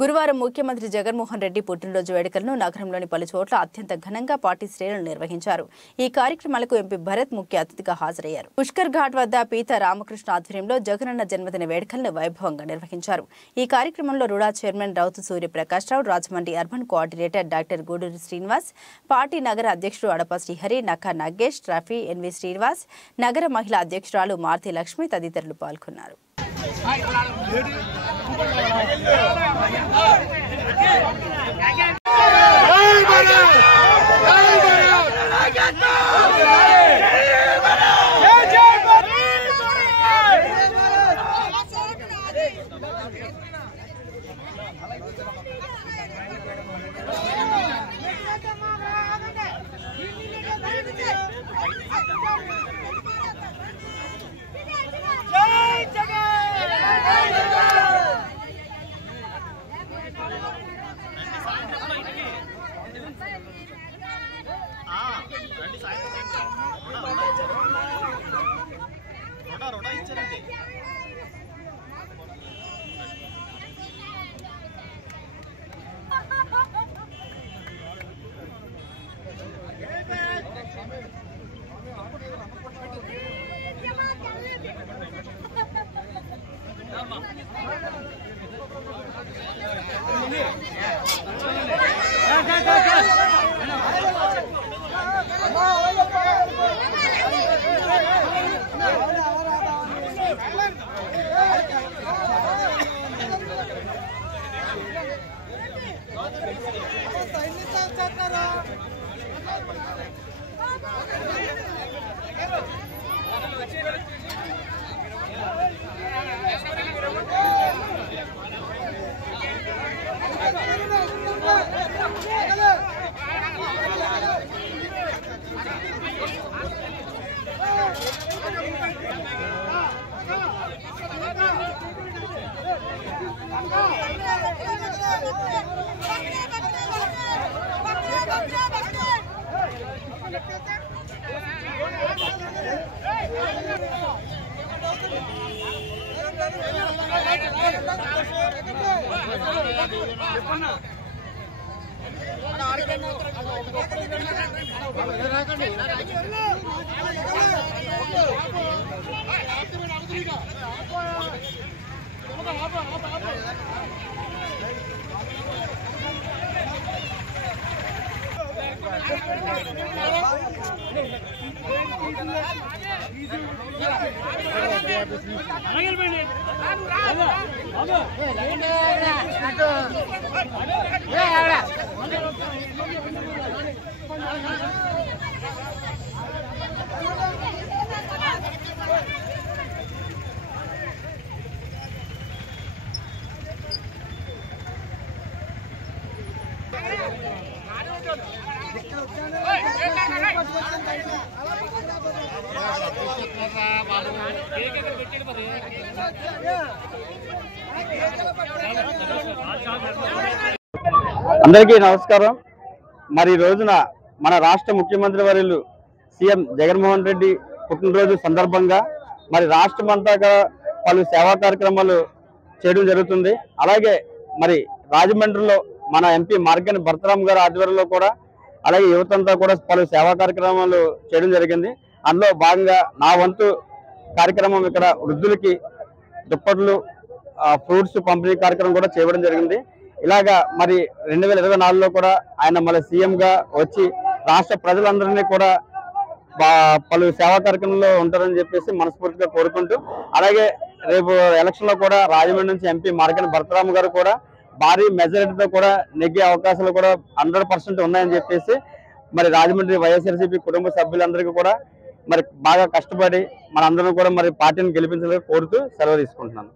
గురువారం ముఖ్యమంత్రి జగన్మోహన్ రెడ్డి పుట్టినరోజు వేడుకలను నగరంలోని పలు చోట్ల అత్యంత ఘనంగా పార్టీ శ్రేణులు నిర్వహించారు. ఈ కార్యక్రమాలకు ఎంపీ భరత్ ముఖ్య అతిథిగా హాజరయ్యారు. పుష్కర్ ఘాట్ వద్ద పీత రామకృష్ణ ఆధ్వర్యంలో జగనన్న జన్మదిన వేడుకలను వైభవంగా నిర్వహించారు. ఈ కార్యక్రమంలో RUDA chairman Rautu Suryaprakash Rao, Rajahmundry urban coordinator doctor Guduri Srinivas, party నగర అధ్యక్షుడు అడప శ్రీహరి, నక్కా నగేష్, ట్రాఫీ ఎన్వి శ్రీనివాస్, నగర మహిళా అధ్యక్షురాలు మారుతి లక్ష్మి తదితరులు పాల్గొన్నారు. అందరికీ నమస్కారం. మరి ఈ రోజున మన రాష్ట్ర ముఖ్యమంత్రి వర్యులు సీఎం జగన్మోహన్ రెడ్డి పుట్టినరోజు సందర్భంగా మరి రాష్ట్రమంతా పలు సేవా కార్యక్రమాలు చేయడం జరుగుతుంది. అలాగే మరి రాజమండ్రిలో మన ఎంపీ మార్గని భరతరామ్ గారి ఆధ్వర్యంలో కూడా అలాగే యువతంతా కూడా పలు సేవా కార్యక్రమాలు చేయడం జరిగింది. అందులో భాగంగా నా వంతు కార్యక్రమం ఇక్కడ వృద్ధులకి దుప్పట్లు, ఫ్రూట్స్ పంపిణీ కార్యక్రమం కూడా చేయడం జరిగింది. ఇలాగా మరి 2024లో కూడా ఆయన మళ్ళీ సీఎంగా వచ్చి రాష్ట్ర ప్రజలందరినీ కూడా పలు సేవా కార్యక్రమంలో ఉంటారని చెప్పేసి మనస్ఫూర్తిగా కోరుకుంటూ, అలాగే రేపు ఎలక్షన్లో కూడా రాజమండ్రి నుంచి ఎంపీ మార్గని భరతరామ్ గారు కూడా భారీ మెజారిటీతో కూడా నెగ్గే అవకాశాలు కూడా 100% ఉన్నాయని చెప్పేసి మరి రాజమండ్రి వైఎస్ఆర్సీపీ కుటుంబ సభ్యులందరికీ కూడా మరి బాగా కష్టపడి మనందరం కూడా మరి పార్టీని గెలిపించాలని కోరుతూ సెలవు తీసుకుంటున్నాను.